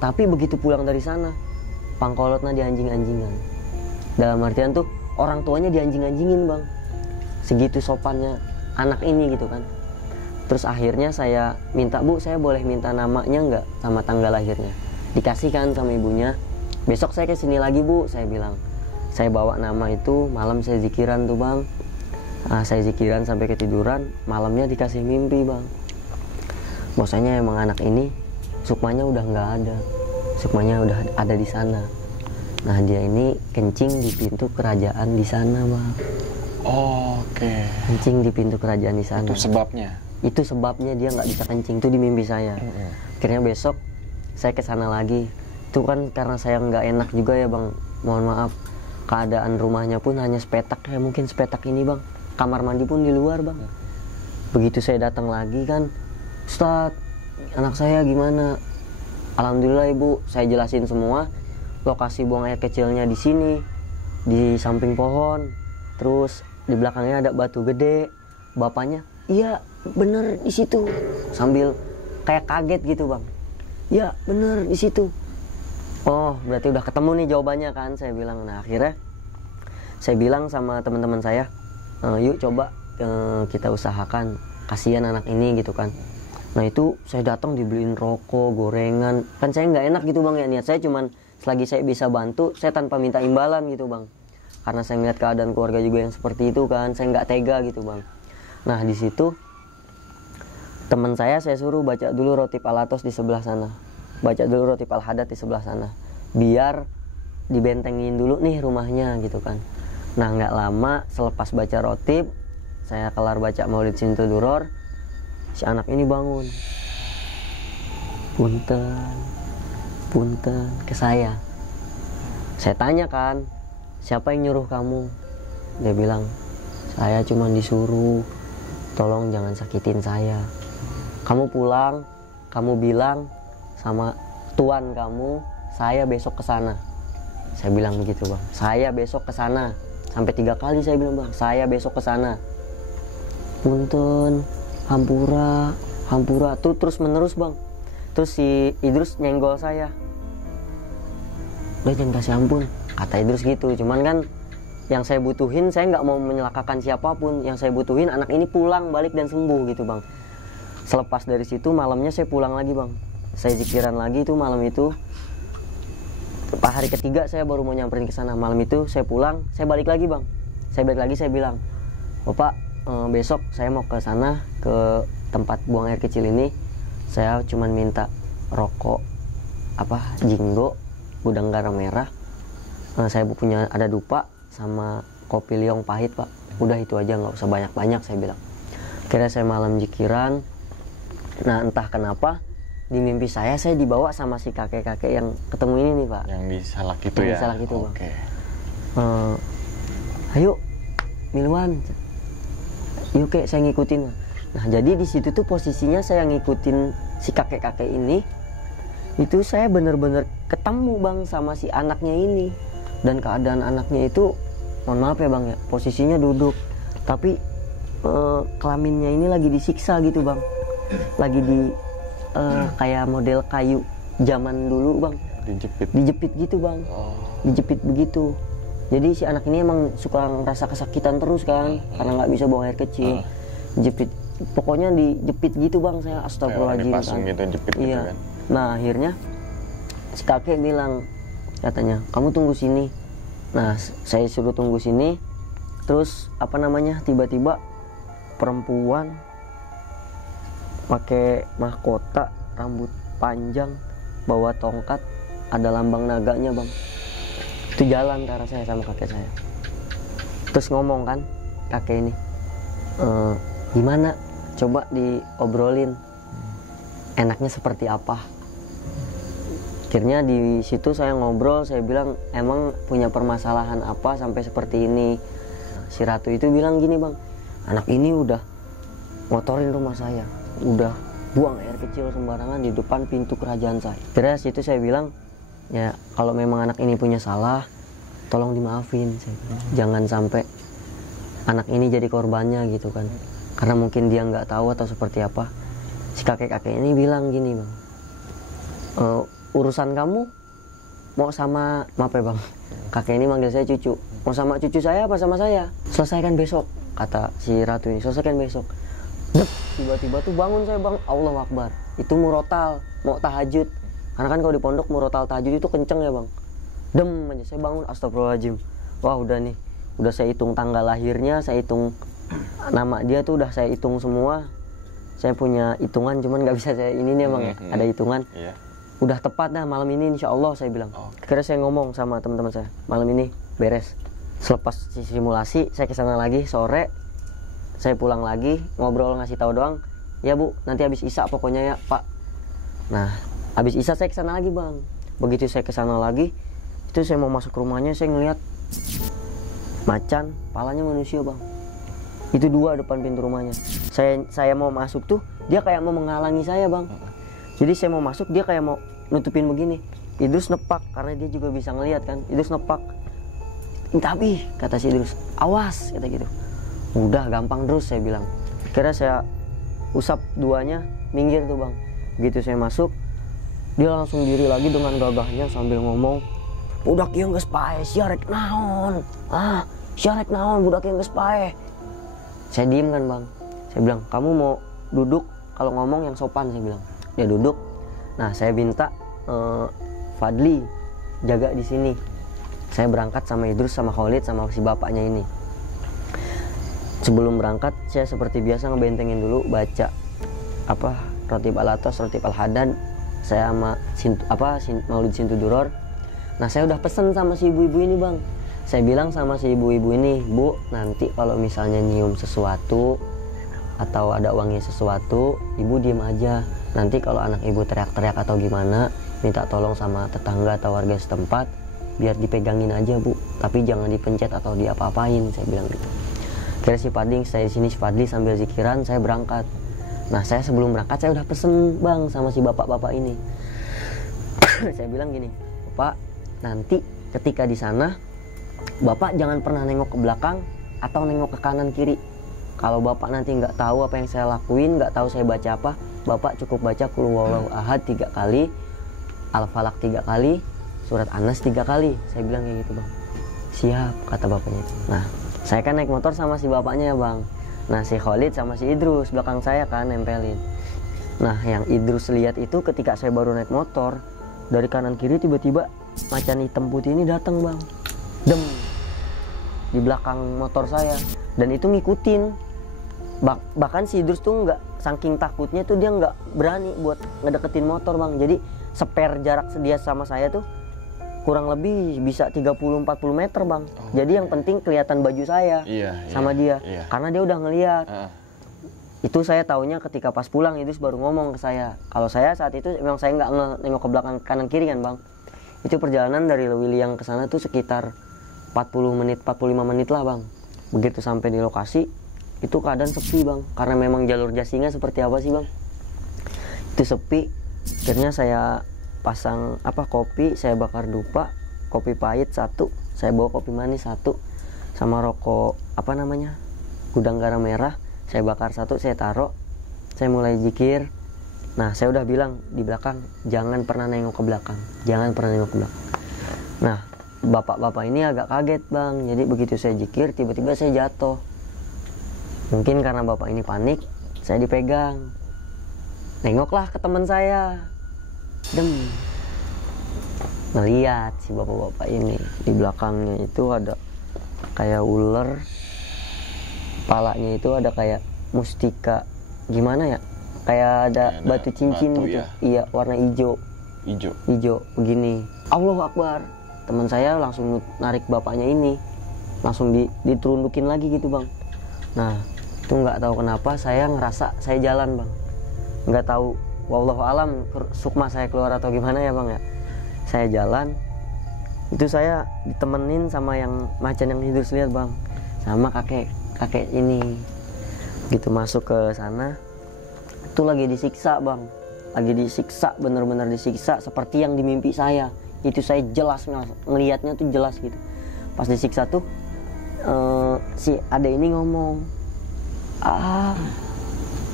Tapi begitu pulang dari sana, pangkolotnya dianjing-anjingan. Dalam artian tuh orang tuanya dianjing-anjingin bang, segitu sopannya anak ini gitu kan. Terus akhirnya saya minta, bu saya boleh minta namanya nggak sama tanggal lahirnya. Dikasihkan sama ibunya. Besok saya kesini lagi bu, saya bilang. Saya bawa nama itu, malam saya zikiran tuh bang. Nah, saya zikiran sampai ketiduran, malamnya dikasih mimpi bang. Bahwasanya emang anak ini sukmanya udah nggak ada, sukmanya udah ada di sana. Nah dia ini kencing di pintu kerajaan di sana bang. Oke. Kencing di pintu kerajaan di sana. Itu sebabnya dia nggak bisa kencing, itu di mimpi saya. Akhirnya besok saya ke sana lagi. Itu kan karena saya nggak enak juga ya bang, mohon maaf. Keadaan rumahnya pun hanya sepetak, ya mungkin sepetak ini bang. Kamar mandi pun di luar bang. Begitu saya datang lagi kan, Ustadz, anak saya gimana? Alhamdulillah ibu, saya jelasin semua. Lokasi buang air kecilnya di sini, di samping pohon. Terus di belakangnya ada batu gede. Bapaknya, iya bener di situ. Sambil kayak kaget gitu bang. Ya bener di situ. Oh berarti udah ketemu nih jawabannya kan, saya bilang. Nah akhirnya saya bilang sama teman-teman saya, yuk coba kita usahakan, kasihan anak ini gitu kan. Nah itu saya datang dibeliin rokok, gorengan. Kan saya nggak enak gitu bang ya, niat saya cuman selagi saya bisa bantu, saya tanpa minta imbalan gitu bang. Karena saya ngeliat keadaan keluarga juga yang seperti itu kan, saya nggak tega gitu bang. Nah di situ teman saya suruh baca dulu Rotib Al-Atos di sebelah sana, baca dulu Rotib Al-Hadad di sebelah sana, biar dibentengin dulu nih rumahnya gitu kan. Nah nggak lama selepas baca Rotib, saya kelar baca Maulid Sintu Duror, si anak ini bangun, punten ke saya. Saya tanya kan, siapa yang nyuruh kamu? Dia bilang, saya cuma disuruh, tolong jangan sakitin saya. Kamu pulang, kamu bilang sama tuan kamu, saya besok ke sana. Saya bilang begitu bang, saya besok ke sana. Sampai 3 kali saya bilang bang, saya besok ke sana. Punten, hampura, tuh terus menerus bang. Terus si Idrus nyenggol saya, udah jangan kasih ampun, kata Idrus gitu. Cuman kan yang saya butuhin, saya nggak mau menyelakakan siapapun. Yang saya butuhin anak ini pulang balik dan sembuh gitu bang. Selepas dari situ malamnya saya pulang lagi bang, saya zikiran lagi tuh malam itu. Hari ketiga saya baru mau nyamperin ke sana. Malam itu saya pulang, saya balik lagi bang. Saya bilang, Bapak besok saya mau ke sana, ke tempat buang air kecil ini. Saya cuman minta rokok jinggo, gudang garam merah. Saya punya ada dupa sama kopi liong pahit pak. Udah itu aja, nggak usah banyak-banyak, saya bilang. Akhirnya saya malam zikiran. Nah entah kenapa di mimpi saya dibawa sama si kakek-kakek yang ketemu ini nih pak. Yang di Salak itu yang ya? Di Salak itu bang. Oke. Ayo Milwan, yuk kek saya ngikutin. Nah jadi di situ tuh posisinya saya ngikutin si kakek-kakek ini. Itu saya bener-bener ketemu bang sama si anaknya ini. Dan keadaan anaknya itu, mohon maaf ya bang ya, posisinya duduk. Tapi kelaminnya ini lagi disiksa gitu bang. Lagi di kayak model kayu zaman dulu bang. Dijepit gitu bang. Dijepit begitu. Jadi si anak ini emang suka ngerasa kesakitan terus kan, karena nggak bisa buang air kecil. Jepit, pokoknya dijepit gitu bang. Saya astagfirullahaladzim kan. Gitu, jepit iya. Gitu kan. Nah akhirnya si kakek bilang, katanya kamu tunggu sini. Nah saya suruh tunggu sini. Terus tiba-tiba perempuan pakai mahkota, rambut panjang, bawa tongkat, ada lambang naganya bang. Itu jalan ke arah saya sama kakek saya. Terus ngomong kan kakek ini, gimana? Coba diobrolin, enaknya seperti apa? Akhirnya di situ saya ngobrol, saya bilang emang punya permasalahan apa sampai seperti ini. Si Ratu itu bilang gini bang, anak ini udah ngotorin rumah saya, udah buang air kecil sembarangan di depan pintu kerajaan saya. Akhirnya situ saya bilang, ya kalau memang anak ini punya salah, tolong dimaafin. Saya bilang, jangan sampai anak ini jadi korbannya gitu kan. Karena mungkin dia nggak tahu atau seperti apa. Si kakek-kakek ini bilang gini bang, urusan kamu mau sama, maaf ya bang, kakek ini manggil saya cucu, mau sama cucu saya apa sama saya? Selesaikan besok, kata si Ratu ini, selesaikan besok. Tiba-tiba tuh bangun saya bang, Allahu Akbar. Itu murotal, mau tahajud. Karena kan kalau di pondok murotal tahajud itu kenceng ya bang. Dem aja saya bangun, astagfirullahaladzim. Wah udah nih, udah saya hitung tanggal lahirnya, saya hitung nama dia tuh udah saya hitung semua. Saya punya hitungan, cuman nggak bisa saya ini nih bang ya, ada hitungan. Udah tepat dah malam ini insya Allah, saya bilang. Akhirnya saya ngomong sama teman-teman saya, malam ini beres. Selepas simulasi saya kesana lagi sore, saya pulang lagi ngobrol ngasih tahu doang. Ya bu, nanti habis isya pokoknya ya pak. Nah habis isya saya kesana lagi bang. Begitu saya kesana lagi, itu saya mau masuk ke rumahnya, saya ngeliat macan, palanya manusia bang. Itu 2 depan pintu rumahnya. Saya mau masuk tuh, dia kayak mau menghalangi saya bang. Jadi saya mau masuk, dia kayak mau nutupin begini. Idrus nepak, karena dia juga bisa ngelihat kan. Idrus nepak. Tapi kata si Idrus, awas kata gitu. Udah gampang terus saya bilang. Akhirnya saya usap 2-nya, minggir tuh bang. Begitu saya masuk, dia langsung diri lagi dengan gagahnya sambil ngomong, budak yang geus pae, syarek naon? Syarek naon budak yang geus pae? Saya diem kan bang. Saya bilang, kamu mau duduk, kalau ngomong yang sopan, saya bilang. Dia duduk. Nah saya minta Fadli jaga di sini. Saya berangkat sama Idrus sama Khalid sama si bapaknya ini. Sebelum berangkat saya seperti biasa ngebentengin dulu, baca Rotib Al-Atos, Rotib Al-Hadad, saya sama Maulid Sintuduror. Nah saya udah pesen sama si ibu-ibu ini bang. Saya bilang sama si ibu-ibu ini, bu nanti kalau misalnya nyium sesuatu atau ada wangi sesuatu, ibu diem aja. Nanti kalau anak ibu teriak-teriak atau gimana, minta tolong sama tetangga atau warga setempat, biar dipegangin aja bu, tapi jangan dipencet atau diapa-apain, saya bilang gitu. Kira si Fadli, saya di sini si Fadli sambil zikiran, saya berangkat. Nah saya sebelum berangkat saya udah pesen bang sama si bapak-bapak ini. Saya bilang gini, Bapak nanti ketika di sana, bapak jangan pernah nengok ke belakang atau nengok ke kanan kiri. Kalau bapak nanti nggak tahu apa yang saya lakuin, nggak tahu saya baca apa, bapak cukup baca Qul huwallahu ahad 3 kali, Al-Falaq 3 kali, Surat An-Nas 3 kali. Saya bilang kayak gitu bang. Siap kata bapaknya itu. Nah saya kan naik motor sama si bapaknya ya bang. Nah si Khalid sama si Idrus belakang saya kan nempelin. Nah yang Idrus lihat itu ketika saya baru naik motor, dari kanan kiri tiba-tiba macan hitam putih ini datang bang. Dem di belakang motor saya, dan itu ngikutin. Bahkan si Idrus tuh nggak, saking takutnya tuh dia nggak berani buat ngedeketin motor bang. Jadi spare jarak dia sama saya tuh kurang lebih bisa 30-40 meter bang. Jadi yang penting kelihatan baju saya sama dia. Karena dia udah ngeliat. Itu saya taunya ketika pas pulang Idrus baru ngomong ke saya. Kalau saya saat itu memang saya nggak nengok ke belakang kanan kiri kan bang. Itu perjalanan dari Lewiliang ke sana tuh sekitar 45 menit lah bang. Begitu sampai di lokasi, itu keadaan sepi bang. Karena memang jalur Jasinga seperti apa sih bang? Itu sepi. Akhirnya saya pasang kopi, saya bakar dupa, kopi pahit 1, saya bawa kopi manis 1, sama rokok gudang garam merah, saya bakar 1, saya taruh, saya mulai zikir. Nah saya udah bilang di belakang, jangan pernah nengok ke belakang, jangan pernah nengok ke belakang. Nah bapak-bapak ini agak kaget bang. Jadi begitu saya zikir, tiba-tiba saya jatuh. Mungkin karena bapak ini panik, saya dipegang. Nengoklah ke teman saya. Dem. Ngeliat si bapak-bapak ini, di belakangnya itu ada kayak ular, kepalanya itu ada kayak mustika, gimana ya, kayak ada Kayak ada batu cincin batu, gitu. ya? Iya, warna hijau Hijau. begini. Allahu Akbar. Teman saya langsung narik bapaknya ini, langsung diturundukin lagi gitu bang. Nah itu nggak tahu kenapa saya ngerasa saya jalan bang, nggak tahu wallahu alam sukma saya keluar atau gimana ya bang ya. Saya jalan, itu saya ditemenin sama yang macan yang hidup lihat bang, sama kakek ini gitu. Masuk ke sana itu lagi disiksa bang, lagi disiksa, bener-bener disiksa seperti yang di mimpi saya. Itu saya jelas ngelihatnya tuh jelas gitu. Pas disiksa tuh si adek ini ngomong,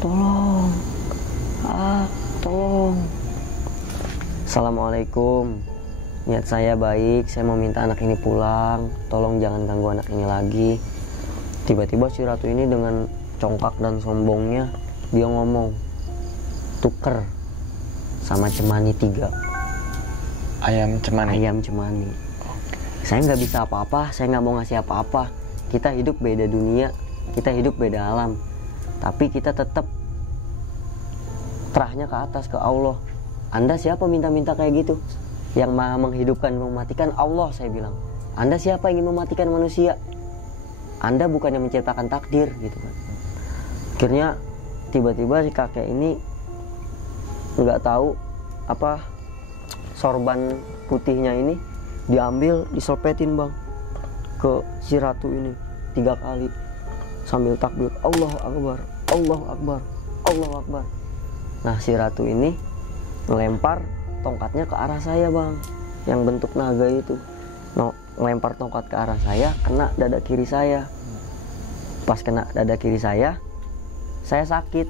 tolong, tolong. Assalamualaikum, niat saya baik, saya mau minta anak ini pulang, tolong jangan ganggu anak ini lagi. Tiba-tiba si ratu ini dengan congkak dan sombongnya dia ngomong, tuker sama cemani 3. Ayam Cemani. Saya nggak bisa apa-apa, saya nggak mau ngasih apa-apa. Kita hidup beda dunia, kita hidup beda alam, tapi kita tetap terahnya ke atas, ke Allah. Anda siapa minta-minta kayak gitu? Yang maha menghidupkan dan mematikan Allah, saya bilang. Anda siapa yang ingin mematikan manusia? Anda bukan yang menciptakan takdir gitu kan. Akhirnya tiba-tiba si kakek ini nggak tahu apa, sorban putihnya ini diambil, diselpetin bang ke si ratu ini 3 kali sambil takbir, Allahu Akbar, Allahu Akbar, Allahu Akbar. Nah si ratu ini ngelempar tongkatnya ke arah saya bang, yang bentuk naga itu. Ngelempar tongkat ke arah saya, kena dada kiri saya. Pas kena dada kiri saya sakit,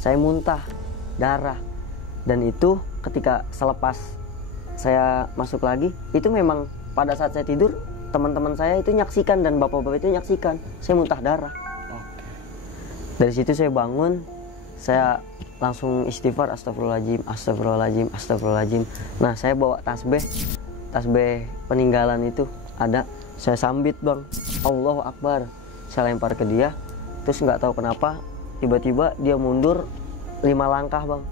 saya muntah darah. Dan itu ketika selepas saya masuk lagi, itu memang pada saat saya tidur, teman-teman saya itu nyaksikan dan bapak-bapak itu nyaksikan saya muntah darah. Dari situ saya bangun, saya langsung istighfar, astagfirullahaladzim, astagfirullahaladzim, astagfirullahaladzim. Nah saya bawa tasbih peninggalan itu ada, saya sambit bang, Allahu Akbar, saya lempar ke dia. Terus nggak tahu kenapa tiba-tiba dia mundur 5 langkah bang.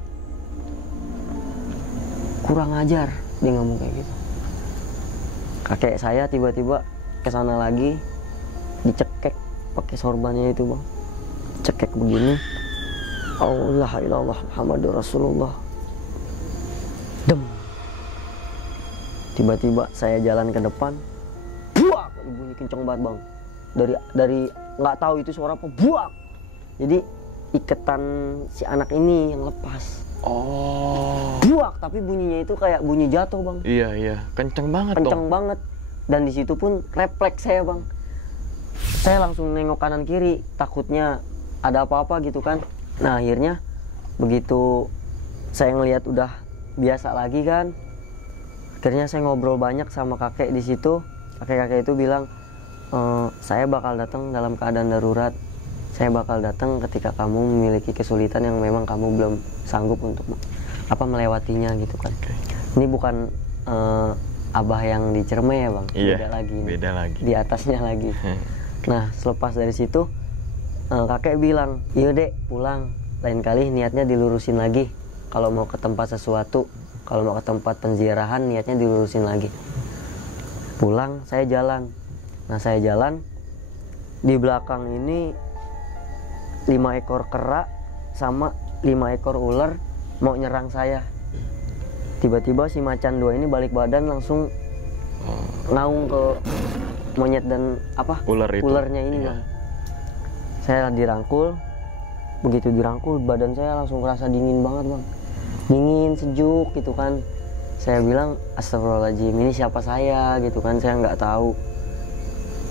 Kurang ajar, dia ngomong kayak gitu. Kakek saya tiba-tiba kesana lagi, dicekek pakai sorbannya itu bang, cekek begini, Allah ilallah Muhammadur Rasulullah. Dem. Tiba-tiba saya jalan ke depan, buak, bunyi kenceng banget bang. Dari nggak tahu itu suara apa, buak. Jadi iketan si anak ini yang lepas. Buak, tapi bunyinya itu kayak bunyi jatuh bang. Iya, kenceng banget. Kenceng banget. Dan di situ pun refleks saya bang. Saya langsung nengok kanan kiri, takutnya ada apa-apa gitu kan. Nah akhirnya begitu saya ngelihat udah biasa lagi kan, akhirnya saya ngobrol banyak sama kakek di situ. Kakek-kakek itu bilang, saya bakal datang dalam keadaan darurat. Saya bakal datang ketika kamu memiliki kesulitan yang memang kamu belum sanggup untuk melewatinya gitu kan. Ini bukan abah yang di Ciremai ya bang, iya, beda lagi. Di atasnya lagi. Nah selepas dari situ kakek bilang, iya dek pulang, lain kali niatnya dilurusin lagi. Kalau mau ke tempat sesuatu, kalau mau ke tempat penziarahan niatnya dilurusin lagi. Pulang saya jalan. Nah saya jalan, di belakang ini 5 ekor kera sama 5 ekor ular mau nyerang saya. Tiba-tiba si macan 2 ini balik badan langsung ngaung ke monyet dan ularnya ini bang. Saya dirangkul, begitu dirangkul badan saya langsung kerasa dingin banget bang, dingin sejuk gitu kan. Saya bilang astagfirullahaladzim, ini siapa saya gitu kan, saya nggak tahu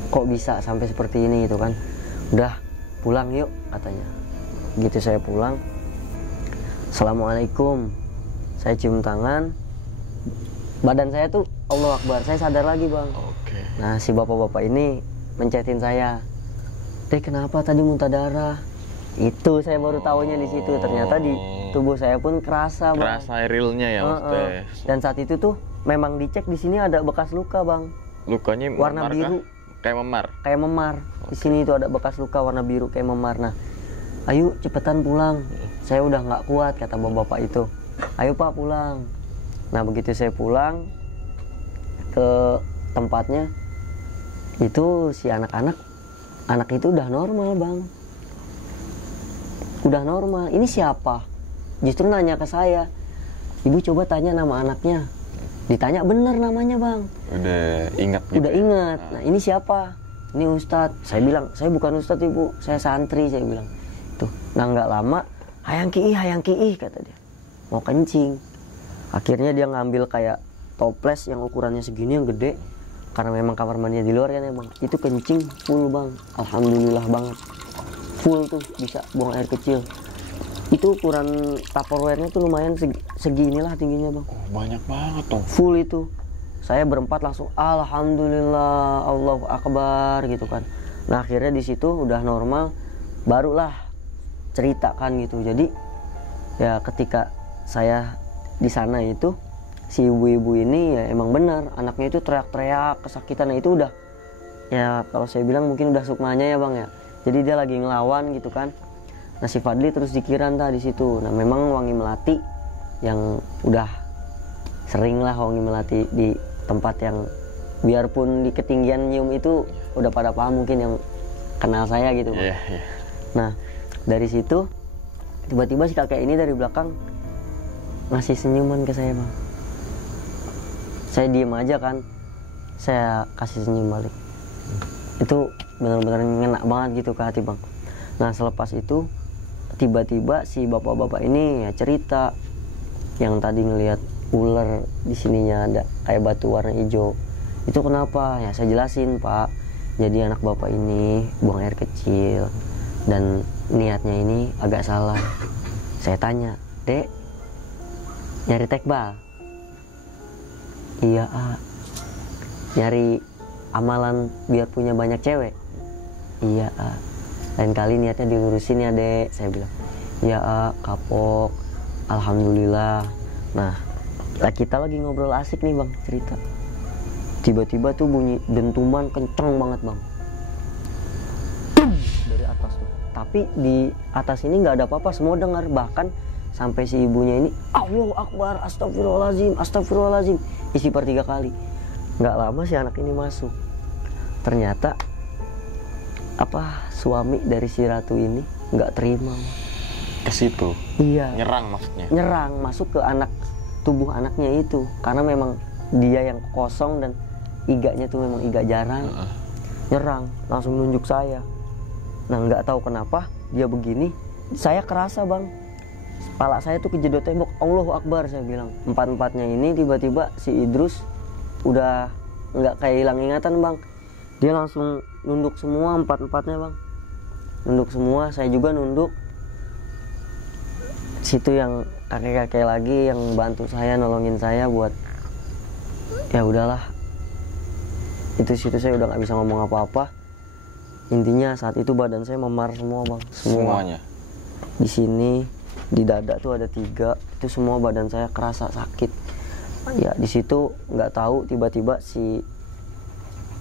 kok bisa sampai seperti ini gitu kan. Udah pulang yuk katanya, gitu. Saya pulang, assalamualaikum, saya cium tangan, badan saya tuh Allahu Akbar, saya sadar lagi bang. Nah si bapak-bapak ini mencetin saya, deh kenapa tadi muntah darah? Itu saya baru tahunya di situ. Ternyata di tubuh saya pun kerasa bang. Kerasa realnya ya maksudnya. Dan saat itu tuh memang dicek di sini ada bekas luka bang. Lukanya warna biru. Kayak memar. Kayak memar. Di sini itu ada bekas luka warna biru kayak memar. Nah, ayo cepetan pulang. saya udah nggak kuat, kata bapak itu. Ayo Pak pulang. Nah begitu saya pulang ke tempatnya, itu si anak itu udah normal bang, udah normal. Ini siapa? Justru nanya ke saya, ibu coba tanya nama anaknya. Ditanya bener namanya bang. Udah ingat gitu. Udah ingat. Nah ini siapa? Ini Ustadz. Saya bilang, saya bukan Ustadz ibu, saya santri, saya bilang. Tuh, nah nggak lama, hayang kiih kata dia. Mau kencing. Akhirnya dia ngambil kayak toples yang ukurannya segini yang gede. Karena memang kamar mandinya di luar kan ya bang. Itu kencing full bang. Alhamdulillah banget. Full tuh bisa buang air kecil. Itu ukuran Tupperware-nya tuh lumayan seginilah tingginya bang. Oh, banyak banget tuh. Full itu. Saya berempat langsung alhamdulillah, Allahu Akbar gitu kan. Nah akhirnya di situ udah normal, barulah ceritakan gitu. Jadi ya ketika saya di sana itu, si ibu-ibu ini ya emang benar anaknya itu teriak-teriak kesakitan. Nah itu udah ya kalau saya bilang mungkin udah sukmanya ya bang ya. Jadi dia lagi ngelawan gitu kan. Nah si Fadli terus dikiran di situ. Nah memang Wangi Melati yang udah sering lah Wangi Melati di tempat yang biarpun di ketinggian nyium itu udah pada paham mungkin yang kenal saya gitu bang. Yeah. Nah dari situ tiba-tiba si kakek ini dari belakang ngasih senyuman ke saya bang. Saya diem aja kan, saya kasih senyum balik. Itu benar-benar ngena banget gitu ke hati bang. Nah selepas itu tiba-tiba si bapak-bapak ini ya cerita yang tadi ngelihat ular di sininya ada kayak batu warna hijau. Itu kenapa? Ya saya jelasin Pak. Jadi anak bapak ini buang air kecil dan niatnya ini agak salah. Saya tanya, Dek, nyari tekbal? Iya nyari amalan biar punya banyak cewek? Iya lain kali niatnya dilurusin ya Dek, saya bilang. Iya kapok, alhamdulillah. Nah kita lagi ngobrol asik nih bang, cerita. Tiba-tiba tuh bunyi dentuman kenceng banget bang, dari atas tuh. Tapi di atas ini nggak ada apa-apa, semua dengar. Bahkan sampai si ibunya ini Allahu Akbar, astagfirullahaladzim, istighfar 3 kali. Nggak lama si anak ini masuk. Ternyata suami dari si ratu ini nggak terima ke situ. Iya. Nyerang maksudnya. Nyerang masuk ke tubuh anaknya itu karena memang dia yang kosong dan iganya tuh memang iga jarang. Nyerang langsung nunjuk saya. Nah nggak tahu kenapa dia begini, saya kerasa bang, kepala saya tuh kejedot tembok. Allahu Akbar saya bilang. 4-4-nya ini tiba-tiba si Idrus udah nggak kayak hilang ingatan bang. Dia langsung nunduk semua 4-4-nya bang. Nunduk semua, saya juga nunduk. Situ yang kakek-kakek lagi yang bantu saya, nolongin saya buat ya udahlah. Itu situ saya udah nggak bisa ngomong apa-apa. Intinya saat itu badan saya memar semua bang. Semuanya. Di sini, di dada tuh ada 3. Itu semua badan saya kerasa sakit. Ya di situ nggak tahu tiba-tiba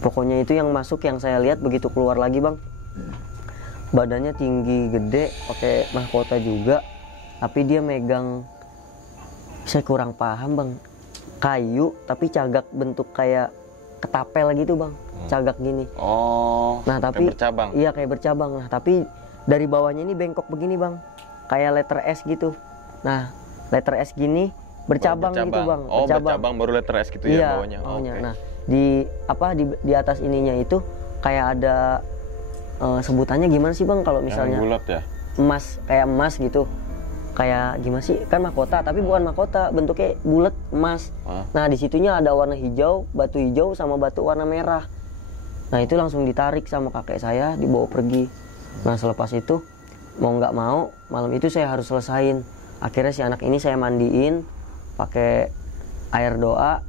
pokoknya itu yang masuk yang saya lihat begitu keluar lagi bang. Badannya tinggi, gede, pakai mahkota juga. Tapi dia megang, saya kurang paham bang, kayu tapi cagak bentuk kayak ketapel gitu bang, cagak gini. Oh. Nah tapi kayak bercabang. Iya kayak bercabang. Nah tapi dari bawahnya ini bengkok begini bang, kayak letter S gitu. Nah letter S gini bercabang gitu bang. Oh bercabang baru letter S gitu iya, ya bawahnya. Oh, bawahnya. okay. Nah di atas ininya itu kayak ada sebutannya gimana sih bang kalau misalnya? Yang bulat ya? Emas, kayak emas gitu. Kayak gimana sih, kan mahkota tapi bukan mahkota, bentuknya bulat emas. Nah di situnya ada warna hijau, batu hijau sama batu warna merah. Nah itu langsung ditarik sama kakek saya, dibawa pergi. Nah selepas itu mau nggak mau malam itu saya harus selesain. Akhirnya si anak ini saya mandiin pakai air doa.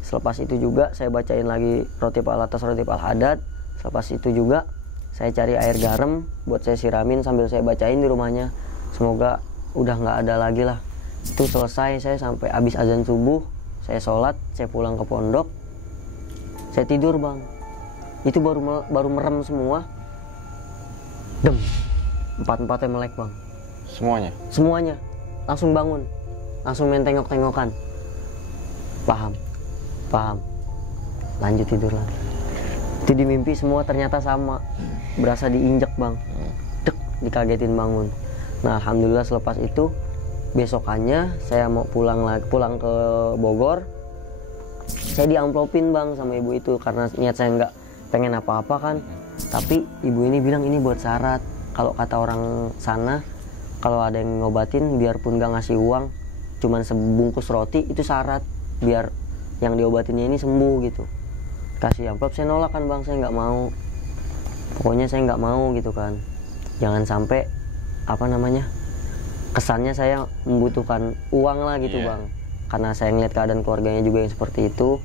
Selepas itu juga saya bacain lagi roti al-atas, roti al-hadad. Selepas itu juga saya cari air garam buat saya siramin sambil saya bacain di rumahnya. Semoga udah nggak ada lagi lah. Itu selesai saya sampai habis azan subuh, saya sholat, saya pulang ke pondok, saya tidur bang. Itu baru merem semua, 4-4-nya melek bang. Semuanya langsung bangun, langsung main tengok-tengokan. Paham, lanjut tidur lagi. Itu di mimpi semua ternyata sama, berasa diinjek bang, dikagetin bangun. Nah alhamdulillah selepas itu besokannya saya mau pulang ke Bogor, saya diamplopin bang sama ibu itu karena niat saya nggak pengen apa-apa kan, tapi ibu ini bilang ini buat syarat. Kalau kata orang sana, kalau ada yang ngobatin biarpun nggak ngasih uang, cuman sebungkus roti itu syarat biar yang diobatinnya ini sembuh gitu. Kasih amplop, saya nolak kan bang, saya nggak mau, pokoknya saya nggak mau gitu kan, jangan sampai kesannya saya membutuhkan uang lah gitu bang, karena saya ngeliat keadaan keluarganya juga yang seperti itu.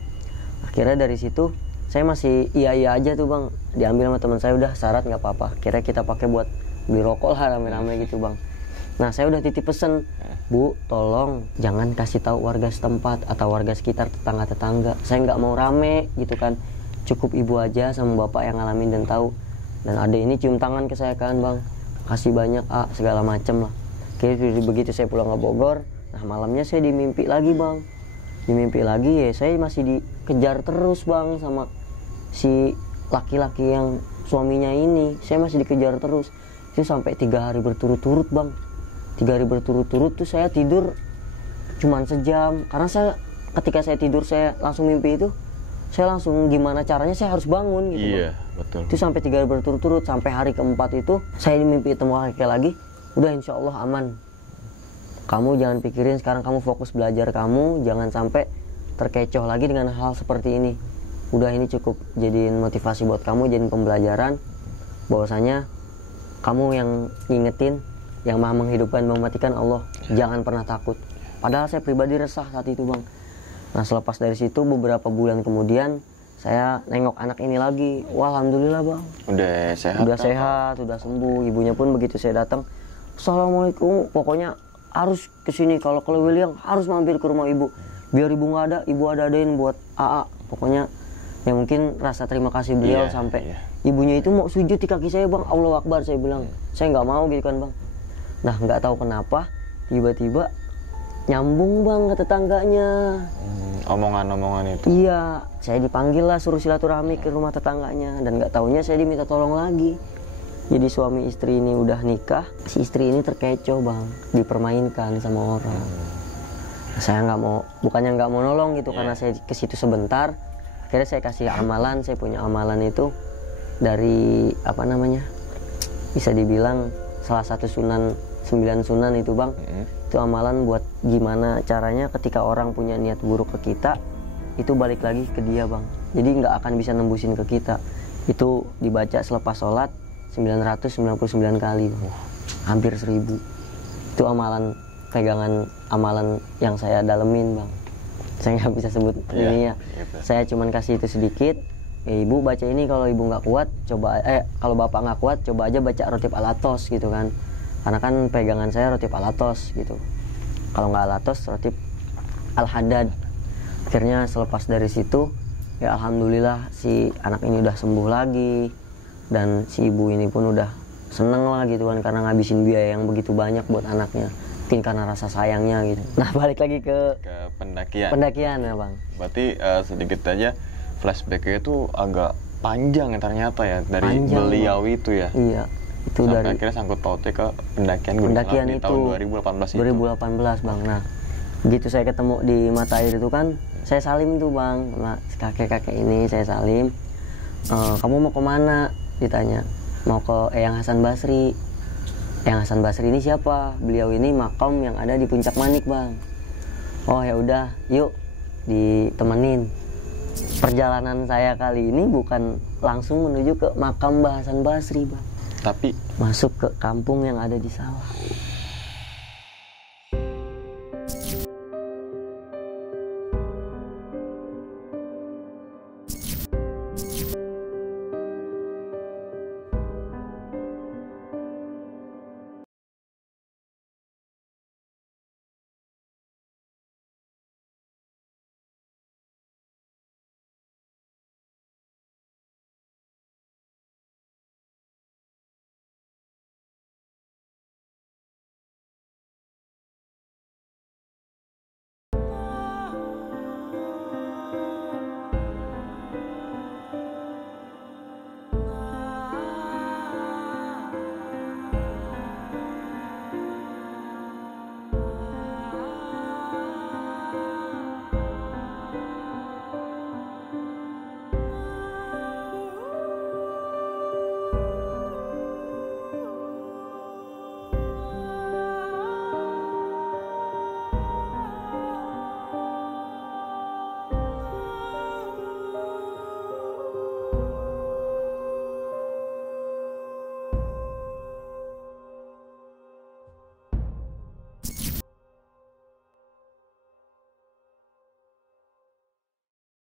Akhirnya dari situ saya masih iya aja tuh bang, diambil sama teman saya, udah syarat nggak apa-apa, kira kita pakai buat beli rokok lah rame-rame gitu bang. Nah saya udah titip pesen, Bu tolong jangan kasih tahu warga setempat atau warga sekitar, tetangga-tetangga, saya nggak mau rame gitu kan, cukup ibu aja sama bapak yang ngalamin dan tahu. Dan adek ini cium tangan ke saya kan bang, kasih banyak segala macem lah. Oke, begitu saya pulang ke Bogor, nah malamnya saya dimimpi lagi bang, ya saya masih dikejar terus bang sama si laki-laki yang suaminya ini, saya masih dikejar terus. Itu sampai 3 hari berturut-turut bang. 3 hari berturut-turut tuh saya tidur cuman sejam, karena ketika saya tidur saya langsung mimpi itu, saya langsung gimana caranya saya harus bangun gitu. Iya betul. Itu sampai 3 hari berturut-turut, sampai hari keempat itu saya mimpi ketemu kakek lagi. Udah insya Allah aman, kamu jangan pikirin, sekarang kamu fokus belajar kamu, jangan sampai terkecoh lagi dengan hal seperti ini. Udah ini cukup jadiin motivasi buat kamu, jadiin pembelajaran bahwasanya kamu yang ngingetin yang maha menghidupkan mematikan Allah, jangan pernah takut. Padahal saya pribadi resah saat itu bang. Nah selepas dari situ beberapa bulan kemudian saya nengok anak ini lagi, wah alhamdulillah bang, udah sehat, udah sembuh. Ibunya pun begitu saya datang, Assalamualaikum, pokoknya harus kesini, kalau William harus mampir ke rumah ibu, biar ibu nggak ada, ibu ada-adain buat AA. Pokoknya ya mungkin rasa terima kasih beliau sampai ibunya itu mau sujud di kaki saya bang, Allahu Akbar, saya bilang saya nggak mau gitu kan bang. Nah nggak tahu kenapa tiba-tiba nyambung bang ke tetangganya, omongan-omongan itu. Iya, saya dipanggil lah suruh silaturahmi ke rumah tetangganya, dan nggak taunya saya diminta tolong lagi. Jadi suami istri ini udah nikah, si istri ini terkecoh bang, dipermainkan sama orang. Saya nggak mau, bukannya nggak mau nolong gitu, karena saya ke situ sebentar. Akhirnya saya kasih amalan, saya punya amalan itu dari bisa dibilang salah satu sunan, 9 sunan itu bang. Itu amalan buat gimana caranya ketika orang punya niat buruk ke kita, itu balik lagi ke dia bang. Jadi nggak akan bisa nembusin ke kita. Itu dibaca selepas sholat 999 kali, hampir 1000. Itu amalan, pegangan amalan yang saya dalemin bang. Saya nggak bisa sebut ini ya. Saya cuman kasih itu sedikit. Ibu baca ini, kalau ibu nggak kuat coba, kalau bapak nggak kuat coba aja baca Rotib Al-Atos gitu kan. Karena kan pegangan saya Rotib Al-Atos gitu. Kalau nggak Al-Atos, Rotib Al-Haddad. Akhirnya selepas dari situ, ya alhamdulillah si anak ini udah sembuh lagi. Dan si ibu ini pun udah seneng lah gitu kan, karena ngabisin biaya yang begitu banyak buat anaknya, mungkin karena rasa sayangnya gitu. Nah balik lagi ke pendakian ya bang. Berarti sedikit aja flashbacknya itu agak panjang ya ternyata ya, dari beliau bang. Itu ya. Iya. Itu sampai dari akhirnya sangkut pautnya ke pendakian di itu, tahun 2018 bang. Nah begitu saya ketemu di mata air itu kan, saya salim tuh bang, nah kakek-kakek ini saya salim. Kamu mau kemana? Ditanya. Mau ke Eyang Hasan Basri. Eyang Hasan Basri ini siapa? Beliau ini makam yang ada di Puncak Manik bang. Oh ya udah, yuk ditemenin. Perjalanan saya kali ini bukan langsung menuju ke makam Mbah Hasan Basri bang, tapi masuk ke kampung yang ada di sawah.